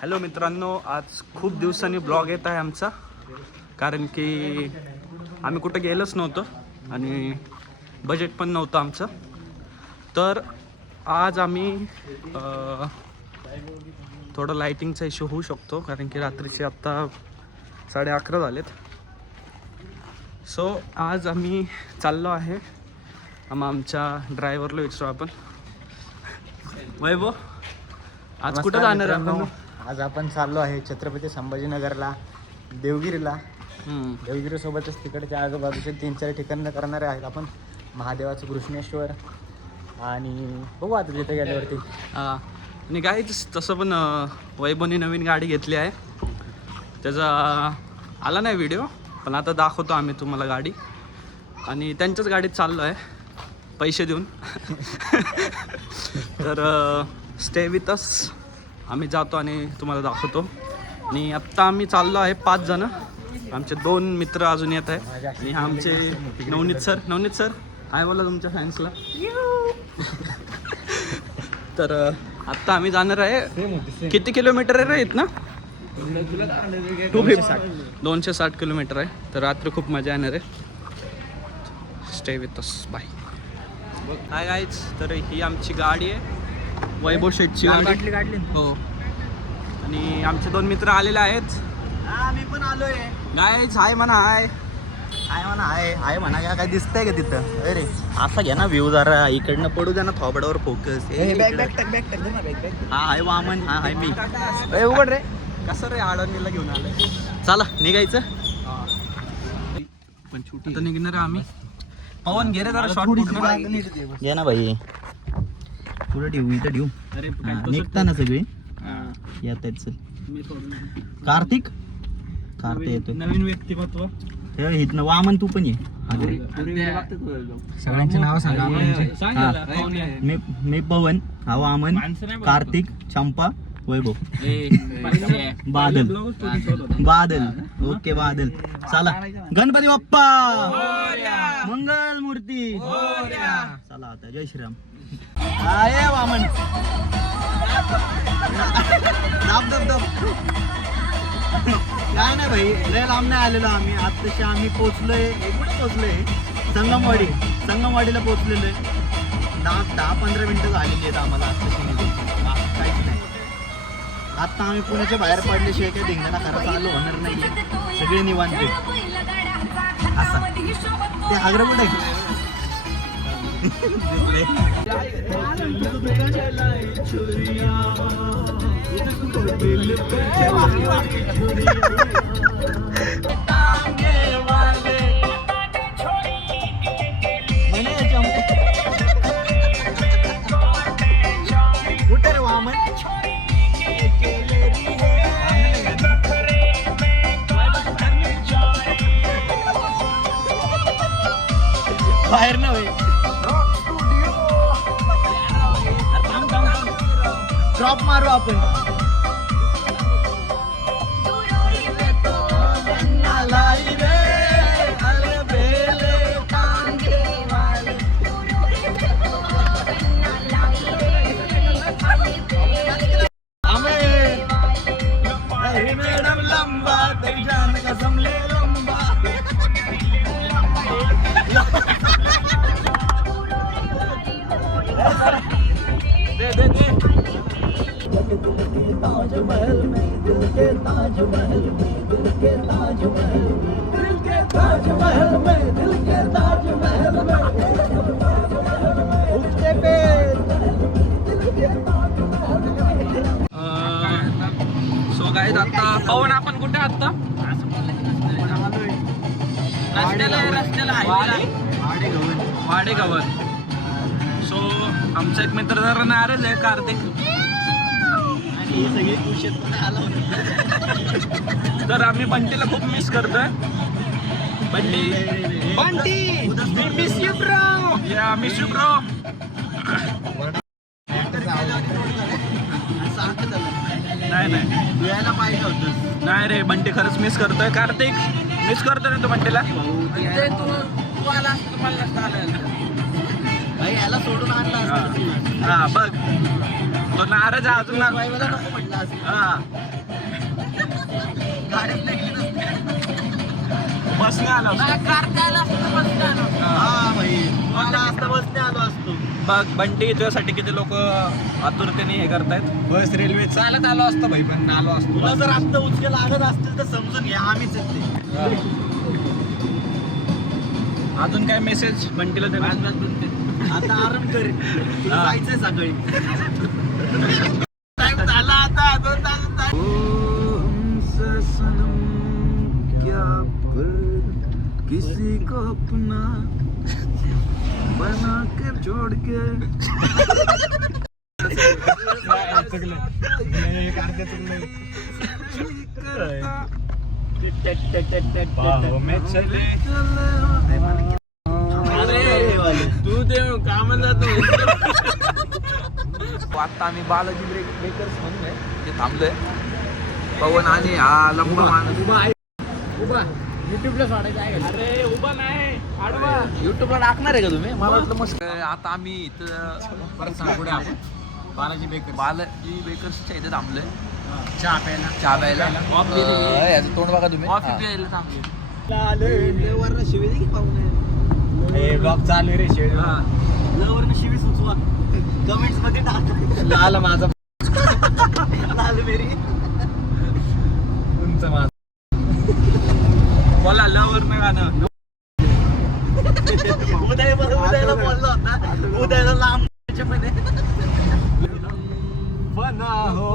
Hello मित्रांनो, आज खूप दिवसांनी ब्लॉग येत आहे आमचा, कारण की आम्ही कुठं गेलोच नव्हतो आणि बजेट पण नव्हतं आमचं. तर आज आम्ही थोडं लाईटिंगचा इश्यू होऊ शकतो, कारण की रात्रीचे आत्ता 11:30 झालेत. सो आज आम्ही चाललो आहे. आमच्या ड्रायव्हरला विचारू आपण. वैभव, आज कुठं जाणार आहे आपण? आज आपण चाललो आहे छत्रपती संभाजीनगरला, देवगिरीला. देवगिरीसोबतच तिकडच्या आजूबाजूचे 3-4 ठिकाणं करणारे आहेत आपण. महादेवाचं कृष्णेश्वर आणि बघू आता तिथे गेल्यावरती. आणि काहीच तसं पण वैभवने नवीन गाडी घेतली आहे. त्याचा आला नाही व्हिडिओ, पण आता दाखवतो आम्ही तुम्हाला गाडी. आणि त्यांच्याच गाडीत चाललो आहे पैसे देऊन. तर स्टे विथ अस. आम्ही जातो आणि तुम्हाला दाखवतो. आणि आत्ता आम्ही चाललो आहे 5 जण. आमचे 2 मित्र अजून येत आहे आणि हा आमचे नवनीत सर हाय बोला तुमच्या फॅन्सला. तर आत्ता आम्ही जाणार आहे. किती किलोमीटर आहे रे इथनं? 260 किलोमीटर आहे. तर रात्री खूप मजा येणार आहे. Stay with us. Bye. Hi guys, तर ही आमची गाडी आहे, वैभव शेटची गाडी. हो. आणि आमचे 2 मित्र आलेले आहेत. मी पण आलोय. गाईज हाय म्हणा. हाय हाय म्हणा. काय दिसतंय का तिथं? अरे असा घ्या ना व्ह्यू जरा, इकडनं पडू द्या ना थोबडावर फोकस. हा हाय वामन. हा हाय मी. उघड रे. कसं रे आडणीला घेऊन आलं. चला निघायचं. पण छोटी तर निघणार आहे आम्ही. पवन घे रे जरा शॉर्ट घे ना भाई. पुढे ठेवू, इथं ठेवू. अरे निघता ना सगळे येत आहेत. कार्तिक येतोय. नवीन व्यक्तिमत्व. इथनं वामन तू पण ये. सगळ्यांचे नाव सांगा. मी पवन, हा वामन, कार्तिक, चंपा, वैभव, बादल. ओके बादल. चला. गणपती बाप्पा मंगल मूर्ती. चला आता. जय श्रीराम. हाय वामन. काय नाही भाई, लय लांब नाही आलेलो आम्ही. आत्ताशी आम्ही पोचलोय. कुठे पोचलोय? संगमवाडीला पोचलेलो आहे. 10-15 मिनिटं झालेली आहेत आम्हाला आत्ताशी निघून. काहीच नाही. आत्ता आम्ही पुण्याच्या बाहेर पडल्याशिवाय काही धिंगाणा खरं चालू होणार नाहीये. सगळे निवांत. असं ते आग्रा कुठे कुठे रे वामन? बाहेर न होय. ड्रॉप मारू आपण. सो गाईज आता पवन आपण कुठे आता? वाडेगावर. सो आमचा एक मित्र जरा नाराज आहे, कार्तिक. आणि सगळे खुश आला. तर आम्ही बंटीला खूप मिस करतोय. Bunty miss you bro. या मिस यू ब्रो. नाही यायला पाहिजे होतं. नाही रे, बंटी खरंच मिस करतोय. कार्तिक मिस करतोय ना तू बंटीला? भाई याला सोडून आणला. हा बघ, तो नाराज आहे अजून ना. वायवाला नको म्हटलं असं. हा गाडीत नाही गेली नसती. बसने आलो असतो. हा भाई मला असता बसने आलो असतो. बघ बंटी तुझ्यासाठी किती लोक आतुरतेने हे करतायत. बस रेल्वे चालत आलो असतो भाई, पण आलो असतो. तुला जर आत्ता उचके लागत असतील तर समजून घ्या आम्हीच आहेत ते. अजून काय मेसेज बंटीला देणार? आता आराम कर, तुला जायचंय सकाळी. टाइम झाला आता 2 तास. किसी को अपना बना के छोड़ के. तू ते कामाला जातो. आता आम्ही बालाजी ब्रेकर्स म्हणून आहे ते थांबलोय. पवन आणि हा लंबा माणूस युट्यूबला सोडायचं आहे. अरे उभा नाही आडवा. युट्यूबला टाकणार आहे का तुम्ही? मला वाटलं मस्त. आता आम्ही इथं परत सांग पुढे आपण बालाजी बेकर बालाजी बेकर्सच्या इथे थांबलोय चहा प्यायला. चहा प्यायला. याचं तोंड बघा तुम्ही. कॉफी प्यायला थांबले. वरनं शिवी दे की पाहुणे. हे ब्लॉग चालू आहे रे शेड. वरनं शिवी सुचवा. कमेंट्स मध्ये टाका. लाल माझा लाल मेरी. उंच माझा. बोला लवर नाही गाणं. उदयला बोलला होता. उदयला लांब पण बना हो.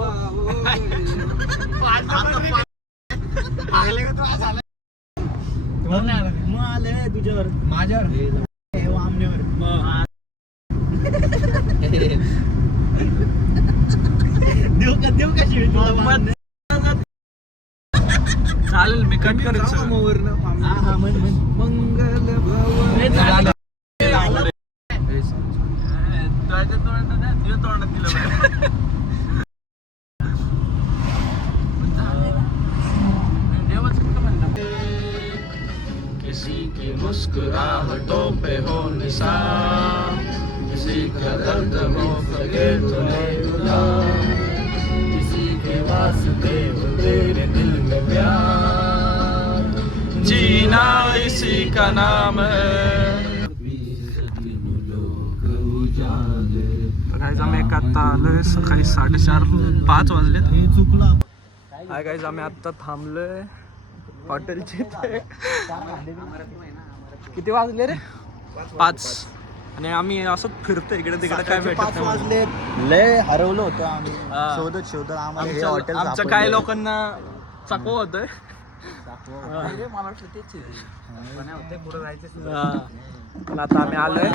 मग आलंय तुझ्यावर. माझ्यावर आमनेवर. देऊ का शिवी तुला? चालेल मी कट करायचं. मंगल तोंडात दिलं. किसी की मुस्कुराहटों पे हो निशान, किसी का दर्द हो सके तो नहीं भुला, किसी के वास्ते हो तेरे दिल में प्यार, जीना इसी का नाम है. गाईज आम्ही आता आलोय सकाळी 4:30-5 वाजलेत. चुकला. हाय गाईज आम्ही आत्ता थांबलोय हॉटेलचे. किती वाजले रे? 5. आणि आम्ही असंच फिरतोय इकडे तिकडे. काय भेटत 5 नाही. वाजले. लय हरवलो होतो आम्ही. हा. शोधत आम्हाला हे हॉटेल आमच्या काही लोकांना चकवा होतोय. पण आता आम्ही आलोय.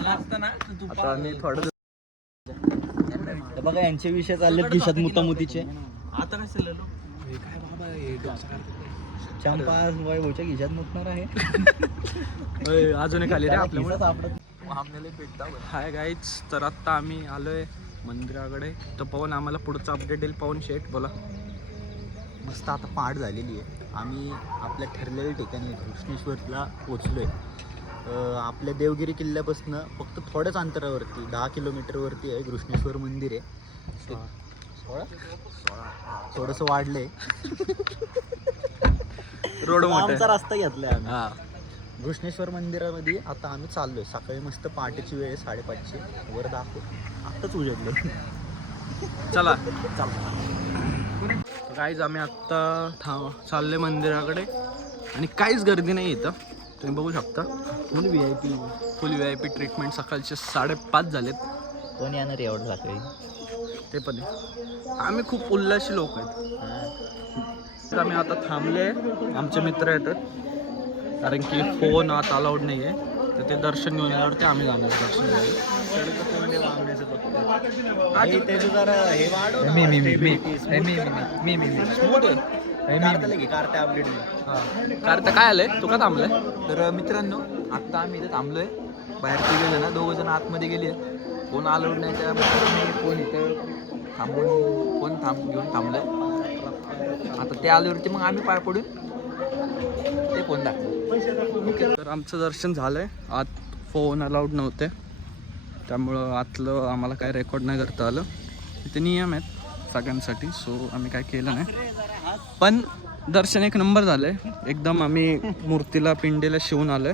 आता आम्ही थोडं बघा यांचे विषय चालले खिशात मुतामुतीचे. आता काय चाललेलो चंपा वैभवच्या खिशात मुतणार आहे. अजून एक आली रे आपल्यामुळे. सापडत. हाय गाईज, तर आत्ता आम्ही आलोय मंदिराकडे. तर पवन आम्हाला पुढचा अपडेट येईल. पवन शेठ बोला. मस्त आता पहाट झालेली आहे. आम्ही आपल्या ठरलेल्या ठिकाणी घृष्णेश्वरला पोचलोय. आपल्या देवगिरी किल्ल्यापासून फक्त थोड्याच अंतरावरती 10 किलोमीटरवरती आहे घृष्णेश्वर मंदिर आहे. 16 थोडंसं वाढलंय. रोड आमचा रस्ता घेतलाय आम्ही. हा. घृष्णेश्वर मंदिरामध्ये आता आम्ही चाललोय. सकाळी मस्त पहाटेची वेळ आहे 5:30ची. वर दाखव आत्ताच उजेडलं. चला गाईज आम्ही आत्ता चाललोय मंदिराकडे. आणि काहीच गर्दी नाही इथं, तुम्ही बघू शकता. फुल VIP ट्रीटमेंट. सकाळचे 5:30 झालेत. कोण येणार आहे एवढं सकाळी? ते पण आहे. आम्ही खूप उल्हासी लोक आहेत. आम्ही आता थांबले. आमचे मित्र येतात कारण की फोन आता अलाउड नाही आहे. तर ते दर्शन घेऊन आल्यावरती आम्ही जाणार दर्शन त्याचं जरा हे वाढव ना. अपडेट. कार्य काय आलंय? तू का थांबलाय? तर मित्रांनो, आत्ता आम्ही इथे थांबलोय. बाहेर 3 जण, 2 जण आतमध्ये गेले. कोण अलाउड नाही त्यामुळे कोण इथं थांबून घेऊन थांबलंय. आता ते आल्यावरती मग आम्ही पाय पडून ते फोन दाखवलं. तर आमचं दर्शन झालंय. आत फोन अलाउड नव्हते त्यामुळं आतलं आम्हाला काय रेकॉर्ड नाही करता आलं. इथे नियम आहेत सगळ्यांसाठी, सो आम्ही काय केलं नाही. पण दर्शन एक नंबर झालंय एकदम. आम्ही मूर्तीला पिंडीला शिवून आलोय.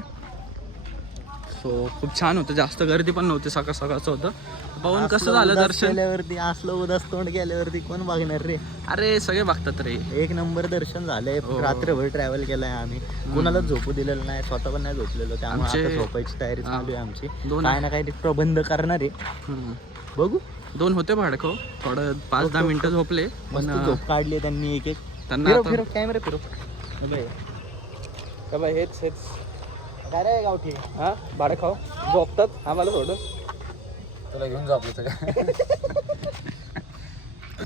सो खूप छान होतं, जास्त गर्दी पण नव्हती, सकाळ सकाळचं होतं. पाहून कसं झालं दर्शन? केल्यावरती असलं उदास तोंड केल्यावरती कोण बघणार रे. अरे सगळे बघतात रे. एक नंबर दर्शन झालंय. हो. रात्रभर ट्रॅव्हल केलाय आम्ही, कुणालाच झोपू दिलेलं नाही, स्वतः पण नाही झोपलेलो. त्यामुळे आमचे- आता झोपायची तयारी चालू आहे आमची. दोन- काय ना काय प्रबंध करणार आहे, बघू. 2 होते भाडको, थोडं 5-10 मिनिटं झोपले. मस्त पण झोप काढली त्यांनी एक एक. त्यांना फिरव आता- फिरव कॅमेरा फिरव. का बाई हेच काय रे गावठी, हा भाडं खाऊ झोपतात आम्हाला थोडं. तुला घेऊन जाऊ आपलं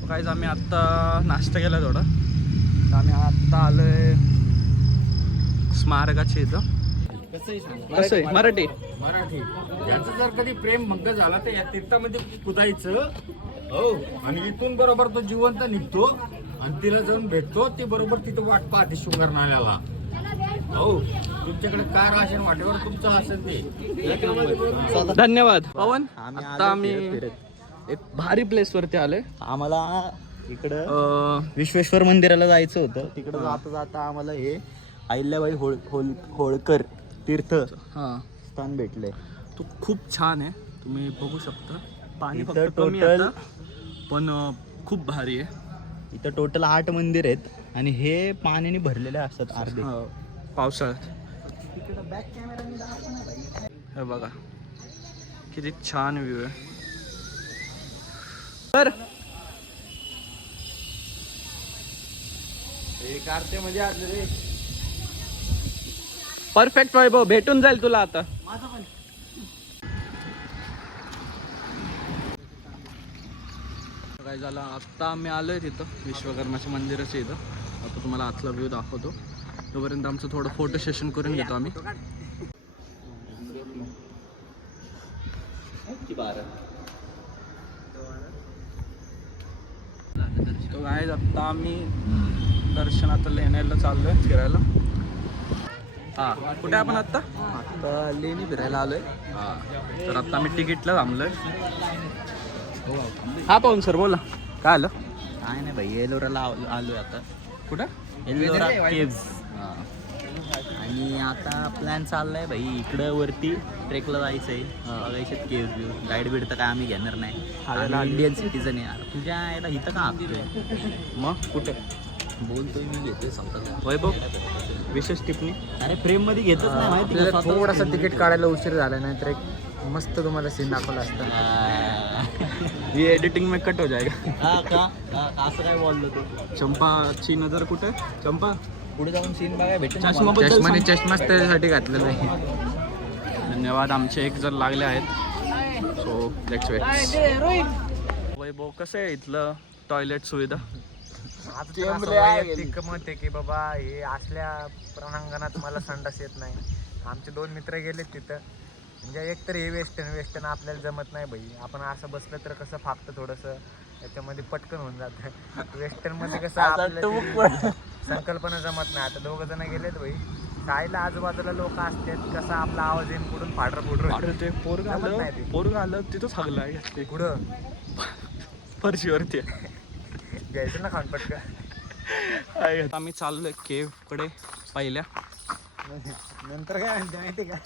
काहीच आम्ही आत्ता नाश्ता केला थोडा, तर आम्ही आत्ता आलोय स्मारकाच्या इथं. कसं आहे मराठी? मराठी यांचं जर कधी प्रेम भंग झाला तर या तीर्थामध्ये कुदायचं हो, आणि इथून बरोबर तो जिवंत निघतो आणि तिला जाऊन भेटतो. ती बरोबर तिथं वाट पाहते शुगर नाल्याला. हो, तुमच्याकडे काय राशन वाटेवर तुमचं असेल ते. धन्यवाद पवन. आम्ही आता आलो आम्ही फिरत एक भारी प्लेस वरती आलोय. आम्हाला इकडं विश्वेश्वर मंदिराला जायचं होतं. तिकडं जाता जाता आम्हाला हे अहिल्याबाई होळकर तीर्थ हा स्थान भेटले. तो खूप छान आहे, तुम्ही बघू शकता. पाणी इथं फक्त कमी total- आता, पण खूप भारी आहे. इथं टोटल 8 मंदिर आहेत आणि हे पाण्याने भरलेले असतात अर्धे. पावसाळ्यात. हे बघा किती छान व्ह्यू आहे. तर परफेक्ट वैभव भेटून जाईल तुला आता. काय झालं, आत्ता आम्ही आलोय तिथं विश्वकर्माच्या मंदिराच्या इथं. आता तुम्हाला आतला व्ह्यू दाखवतो. तोपर्यंत आमचं थोडं फोटो सेशन करून घेतो आम्ही. तो काय आत्ता आम्ही दर्शनात लेण्याला चाललोय फिरायला. हा कुठे आपण आत्ता? आता लेणी फिरायला आलोय. तर आता आम्ही तिकीटला थांबलोय. हा पाहून सर बोला काय आलं? काय नाही भाई, एलोराला आलोय आता. कुठं? एलोरा केव्स. आणि आता प्लॅन चाललाय भाई इकडं वरती ट्रेकला जायचंय. बघायचे केव्स व्यू. गाईड बीड तर काय आम्ही घेणार नाही, इंडियन सिटीजन आहे यार. तुझ्या यायला इथं का आपतोय? मग कुठे बोलतोय मी, घेतोय समजा. वैभव विशेष टिप्पणी. अरे फ्रेम मध्ये घेतच नाही माहिती का? स्वतःच थोडासा frame तिकीट मध्ये. काढायला उशीर झाला नाही तर एक मस्त तुम्हाला सीन दाखवला असता. ये एडिटिंग में कट हो जाएगा. हा का? असं काय बोललो तू? चंपाची नजर कुठे? चंपा पुढे जाऊन सीन बघाय भेटेल ना चष्मा मला. चष्माने चष्माच त्याच्यासाठी घातलेला आहे. धन्यवाद. आमचे एक जर लागले आहेत. So let's weight. वैभव कसं आहे इथलं टॉयलेट सुविधा? वैयक्तिक मत आहे की बाबा हे असल्या प्रणांगणात मला संडास येत नाही. आमचे 2 मित्र गेलेत तिथं. म्हणजे एकतर हे वेस्टर्न आपल्याला जमत नाही भाई. आपण असं बसलं तर कसं फाकतं थोडंसं, याच्यामध्ये पटकन होऊन जातं. वेस्टर्नमध्ये कसं आपल्याला संकल्पना जमत नाही. आता 2 जण गेलेत भाई. साईला आजूबाजूला लोक असतात, कसा आपला आवाज येईन कुठून फाडर अरे ते पोरग जमत नाही आलं ते. पोरग आलं तिथंच हागलं ते पुढं फरशीवरती. घ्यायचं ना खाऊन पटकन. आम्ही चाललोय केव्ह कडे पहिल्या. नंतर काय म्हणते माहिती का?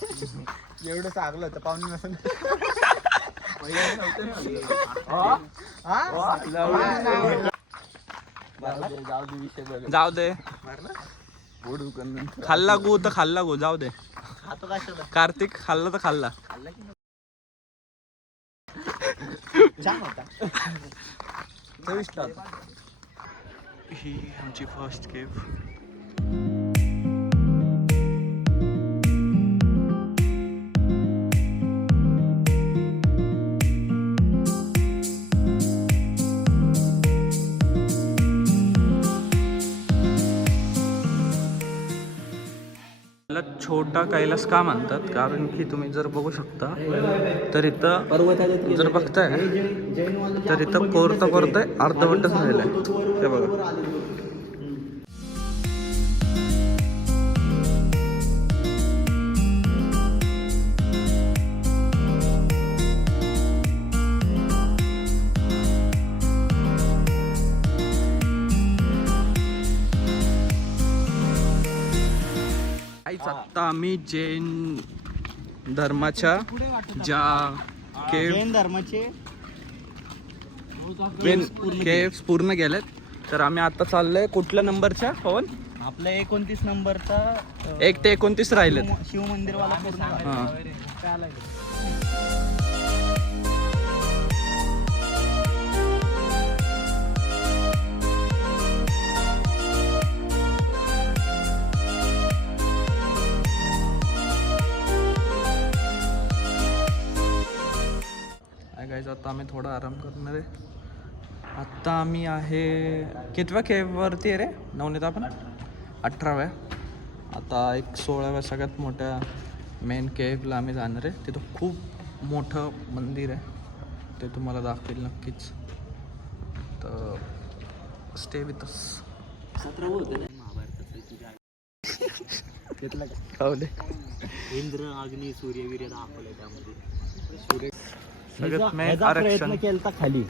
एवढं सांगलं होतं पाहुणे नसून. जाऊ दे, खाल्ला गो तर खाल्ला गो, जाऊ दे. खातो कशाला? कार्तिक खाल्ला तर खाल्ला. छान होता. चविष्ट होता. ही आमची फर्स्ट केव्ह. याला छोटा कैलास का म्हणतात? कारण की तुम्ही जर बघू शकता तर इथं जर बघताय तर इथं कोरता अर्धवटच राहिलंय. हे बघा. गाईच आत्ता आम्ही जैन धर्माच्या ज्या जैन धर्माचे केव्स पूर्ण गेलेत. तर आम्ही आता चाललोय कुठल्या नंबरच्या पवन? आपल्या 29 नंबरचा 1 ते 29 राहिलेत. शिव मंदिरवाला पूर्ण हां गाईज आता आम्ही थोडा आराम करणार आहे. आत्ता आम्ही आहे कितव्या केववरती आहे रे नवनीत आपण? 18व्या. आता एक 16व्या सगळ्यात मोठ्या मेन केवला आम्ही जाणार आहे. तिथं खूप मोठं मंदिर आहे, ते तुम्हाला दाखवेल नक्कीच. तर स्टे विथ अस. इंद्र अग्नी सूर्यवीर्य दाखवले त्यामध्ये. सगळ्यात मेन प्रयत्न आरक्षण केलता खाली